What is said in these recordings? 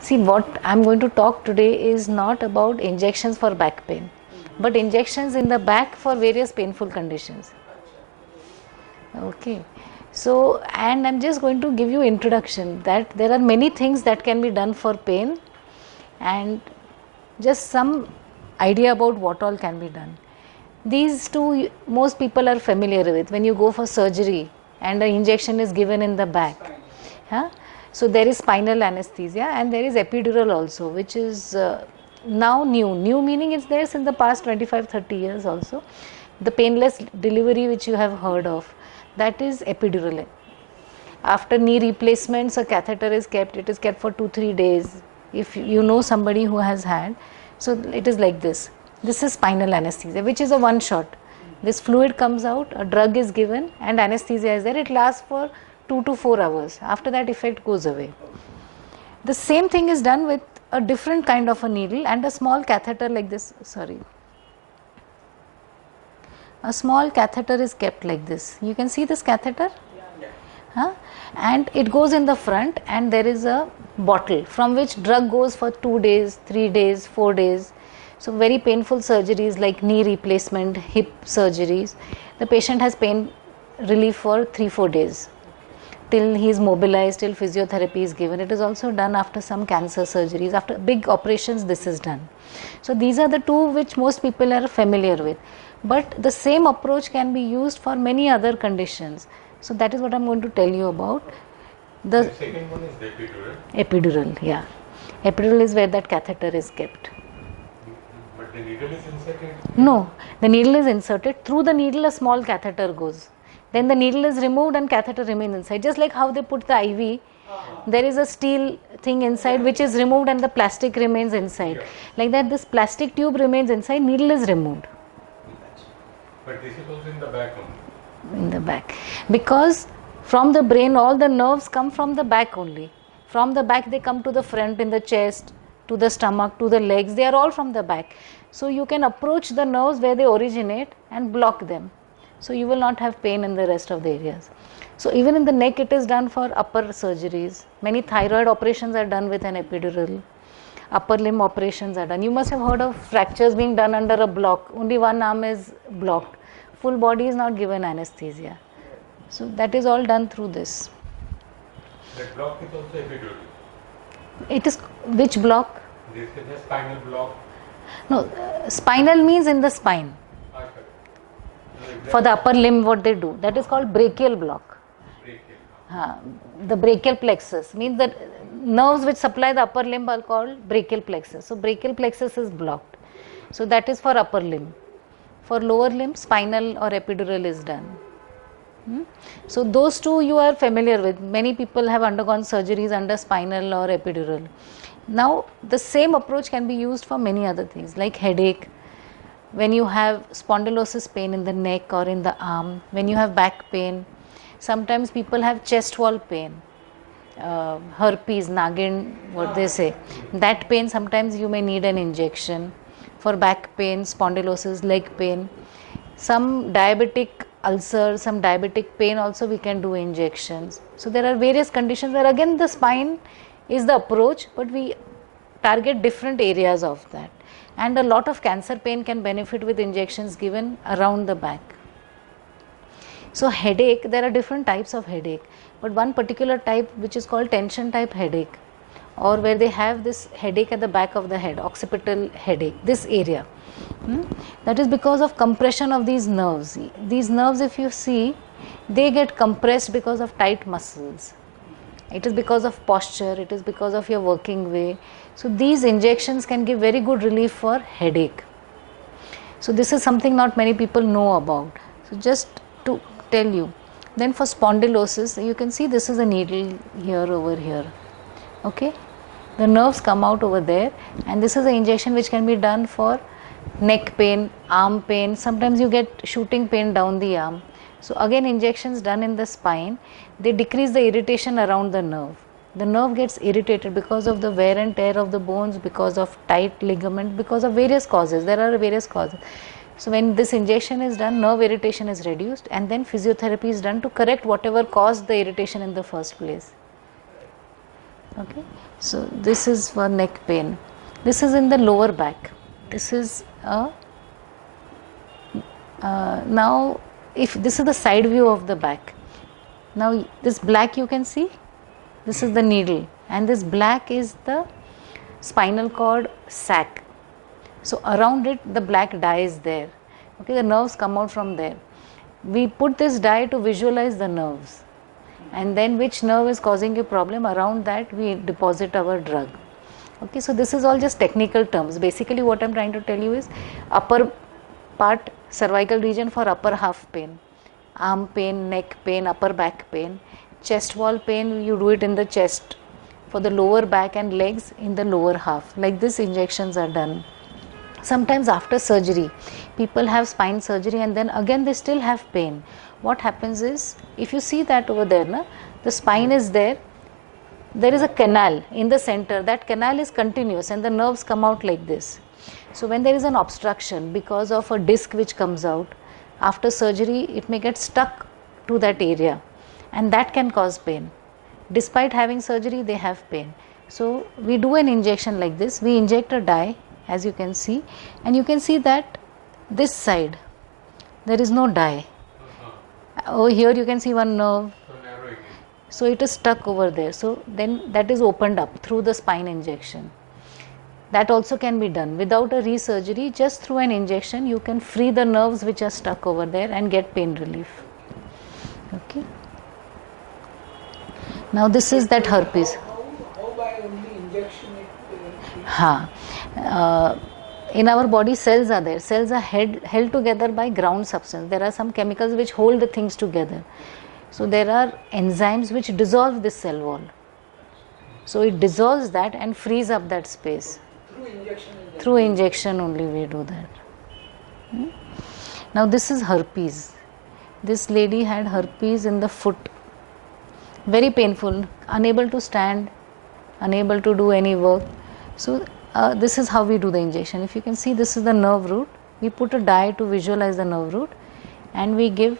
See, what I'm going to talk today is not about injections for back pain, but injections in the back for various painful conditions. Okay. So, and I'm just going to give you introduction that there are many things that can be done for pain, and just some idea about what all can be done. These two most people are familiar with. When you go for surgery and the injection is given in the back, huh? So there is spinal anesthesia and there is epidural also, which is now new meaning it's there in the past 25-30 years also. The painless delivery which you have heard of, that is epidural. After knee replacements, a catheter is kept. It is kept for 2-3 days. If you know somebody who has had, so it is like this. This is spinal anesthesia, which is a one shot. This fluid comes out, a drug is given, and anesthesia is there. It lasts for 2 to 4 hours. After that, effect goes away. The same thing is done with a different kind of a needle and a small catheter like this. Sorry. A small catheter is kept like this. You can see this catheter? Huh? And it goes in the front, and there is a bottle from which drug goes for 2 days, 3 days, 4 days. So very painful surgeries like knee replacement, hip surgeries, the patient has pain relief for 3-4 days till he is mobilized, till physiotherapy is given. It is also done after some cancer surgeries, after big operations this is done. So these are the two which most people are familiar with, but the same approach can be used for many other conditions. So that is what I am going to tell you about. The second one is the epidural. Epidural, yeah. Epidural is where that catheter is kept. But the needle is inserted? No, the needle is inserted. Through the needle a small catheter goes. Then the needle is removed and catheter remains inside. Just like how they put the IV, there is a steel thing inside which is removed and the plastic remains inside. Yeah. Like that, this plastic tube remains inside, needle is removed. But this is also in the back only. In the back, because from the brain all the nerves come from the back only. From the back they come to the front, in the chest, to the stomach, to the legs, they are all from the back. So you can approach the nerves where they originate and block them, so you will not have pain in the rest of the areas. So even in the neck it is done for upper surgeries. Many thyroid operations are done with an epidural. Upper limb operations are done. You must have heard of fractures being done under a block. Only one arm is blocked. Full body is not given anesthesia. So that is all done through this. That block is also epidural. It is which block? This is a spinal block. No, spinal means in the spine. For the upper limb what they do, that is called brachial block. The brachial plexus means that nerves which supply the upper limb are called brachial plexus. So brachial plexus is blocked. So that is for upper limb. For lower limb, spinal or epidural is done. So those two you are familiar with. Many people have undergone surgeries under spinal or epidural. Now the same approach can be used for many other things like headache, when you have spondylosis pain in the neck or in the arm, when you have back pain. Sometimes people have chest wall pain, herpes, Nagin, what they say. That pain, sometimes you may need an injection. For back pain, spondylosis, leg pain. Some diabetic ulcer, some diabetic pain also we can do injections. So there are various conditions where again the spine is the approach, but we target different areas of that. And a lot of cancer pain can benefit with injections given around the back. So headache, there are different types of headache, but one particular type which is called tension type headache, or where they have this headache at the back of the head, occipital headache, this area. That is because of compression of these nerves. These nerves, if you see, they get compressed because of tight muscles. It is because of posture, it is because of your working way. So these injections can give very good relief for headache. So this is something not many people know about. So just to tell you. Then for spondylosis, you can see this is a needle here, over here. Okay, the nerves come out over there, and this is an injection which can be done for neck pain, arm pain. Sometimes you get shooting pain down the arm. So again, injections done in the spine, they decrease the irritation around the nerve. The nerve gets irritated because of the wear and tear of the bones, because of tight ligament, because of various causes. There are various causes. So when this injection is done, nerve irritation is reduced, and then physiotherapy is done to correct whatever caused the irritation in the first place. Okay, so this is for neck pain. This is in the lower back. This is now if this is the side view of the back. Now this black you can see, this is the needle, and this black is the spinal cord sac. So around it the black dye is there. Okay, the nerves come out from there. We put this dye to visualize the nerves, and then which nerve is causing you problem, around that we deposit our drug. Okay, so this is all just technical terms. Basically what I am trying to tell you is upper part, cervical region for upper half pain, arm pain, neck pain, upper back pain, chest wall pain, you do it in the chest, for the lower back and legs in the lower half. Like this injections are done. Sometimes after surgery, people have spine surgery and then again they still have pain. What happens is, if you see that over there, na, the spine is there is a canal in the center. That canal is continuous and the nerves come out like this. So when there is an obstruction because of a disc which comes out, after surgery it may get stuck to that area, and that can cause pain. Despite having surgery, they have pain. So we do an injection like this. We inject a dye, as you can see, and you can see that this side there is no dye. Over here you can see one nerve. So narrow again. So it is stuck over there. So then that is opened up through the spine injection. That also can be done without a resurgery. Just through an injection you can free the nerves which are stuck over there and get pain relief. Okay. Now this is that herpes. How by only injection it In our body cells are there. Cells are held together by ground substance. There are some chemicals which hold the things together. So there are enzymes which dissolve this cell wall. So it dissolves that and frees up that space. through injection is done. Through injection only we do that. Now this is herpes. This lady had herpes in the foot. Very painful, unable to stand, unable to do any work. So this is how we do the injection. If you can see, this is the nerve root. We put a dye to visualize the nerve root and we give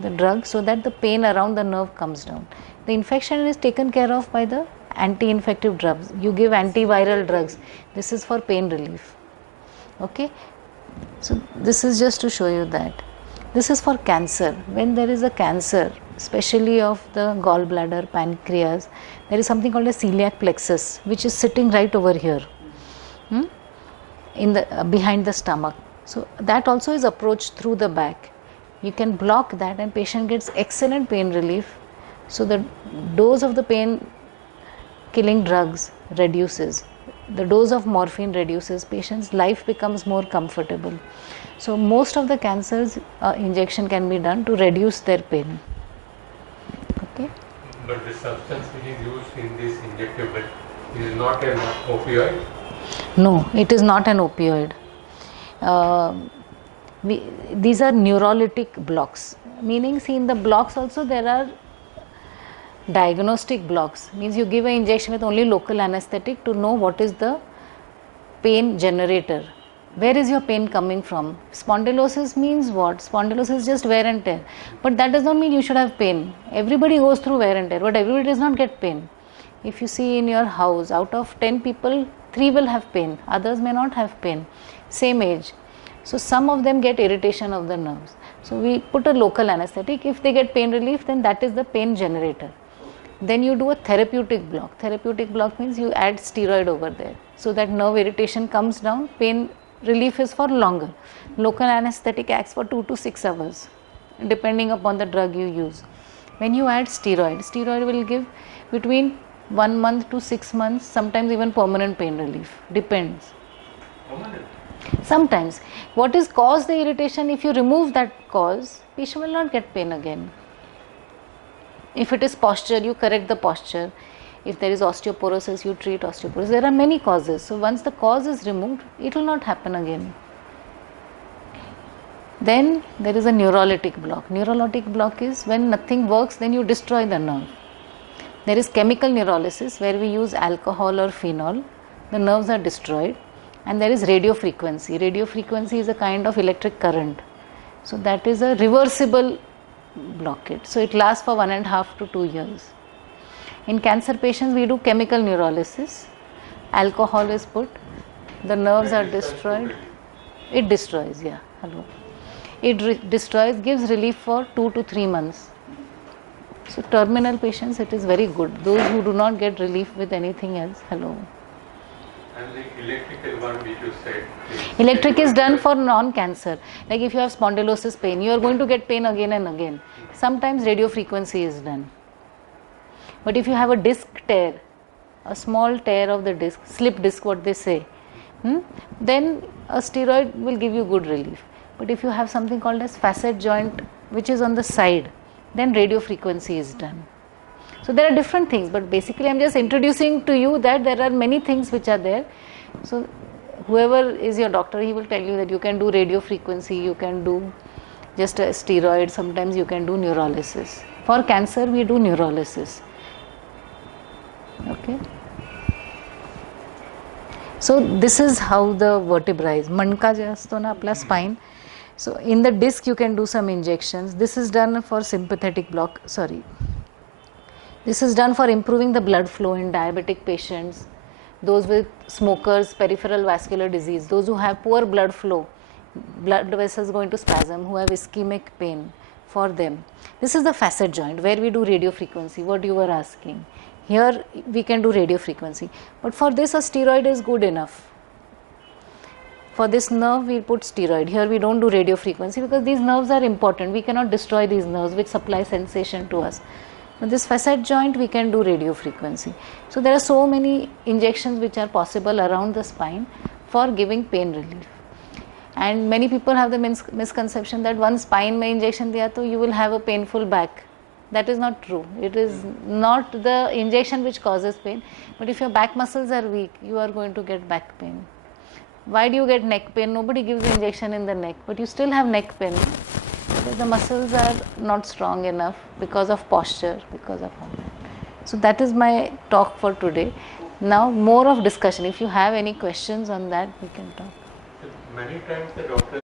the drug so that the pain around the nerve comes down. The infection is taken care of by the anti-infective drugs. You give antiviral drugs. This is for pain relief. Okay. So this is just to show you that. This is for cancer. When there is a cancer, especially of the gallbladder, pancreas, there is something called a celiac plexus, which is sitting right over here, in the behind the stomach. So that also is approached through the back. You can block that and patient gets excellent pain relief. So the dose of the pain killing drugs reduces. The dose of morphine reduces. Patient's life becomes more comfortable. So most of the cancers injection can be done to reduce their pain. Okay. But the substance which is used in this injectable is not an opioid. No, it is not an opioid. These are neurolytic blocks. Meaning, see, in the blocks also there are diagnostic blocks. Means you give an injection with only local anesthetic to know what is the pain generator. Where is your pain coming from? Spondylosis means what? Spondylosis is just wear and tear. But that does not mean you should have pain. Everybody goes through wear and tear, but everybody does not get pain. If you see in your house, out of 10 people, 3 will have pain. Others may not have pain. Same age. So some of them get irritation of the nerves. So we put a local anesthetic. If they get pain relief, then that is the pain generator. Then you do a therapeutic block. Therapeutic block means you add steroid over there. So that nerve irritation comes down, pain relief is for longer. Local anesthetic acts for 2 to 6 hours, depending upon the drug you use. When you add steroid, steroid will give between 1 month to 6 months, sometimes even permanent pain relief. Depends. Permanent. Sometimes. What is caused the irritation? If you remove that cause, patient will not get pain again. If it is posture, you correct the posture. If there is osteoporosis, you treat osteoporosis. There are many causes. So once the cause is removed, it will not happen again. Then there is a neurolytic block. Neurolytic block is when nothing works, then you destroy the nerve. There is chemical neurolysis where we use alcohol or phenol. The nerves are destroyed. And there is radio frequency. Radio frequency is a kind of electric current. So that is a reversible blockade. So it lasts for 1.5 to 2 years. In cancer patients, we do chemical neurolysis. Alcohol is put, the nerves are destroyed. It destroys, yeah. Hello. It destroys, gives relief for 2 to 3 months. So terminal patients, it is very good. Those who do not get relief with anything else, hello. And the electrical one which you said. Electric is done for non-cancer. Like if you have spondylosis pain, you are going to get pain again and again. Sometimes radio frequency is done. But if you have a disc tear, a small tear of the disc, slip disc what they say, then a steroid will give you good relief. But if you have something called as facet joint which is on the side, then radio frequency is done. So there are different things, but basically I am just introducing to you that there are many things which are there. So whoever is your doctor, he will tell you that you can do radio frequency, you can do just a steroid, sometimes you can do neurolysis. For cancer we do neurolysis. Okay. So this is how the vertebra is. Manka je asto na apla spine. So in the disc you can do some injections. This is done for sympathetic block. This is done for improving the blood flow in diabetic patients, those with smokers, peripheral vascular disease, those who have poor blood flow, blood vessels going to spasm, who have ischemic pain, for them. This is the facet joint where we do radio frequency, what you were asking. Here we can do radio frequency, but for this a steroid is good enough. For this nerve we put steroid. Here we don't do radio frequency because these nerves are important. We cannot destroy these nerves which supply sensation to us. But this facet joint we can do radio frequency. So there are so many injections which are possible around the spine for giving pain relief. And many people have the misconception that one spine mein injection diya to you will have a painful back. That is not true. It is not the injection which causes pain, but if your back muscles are weak, you are going to get back pain. Why do you get neck pain? Nobody gives the injection in the neck, but you still have neck pain. Because the muscles are not strong enough because of posture, because of all that. So that is my talk for today. Now more of discussion. If you have any questions on that, we can talk. Many times the doctor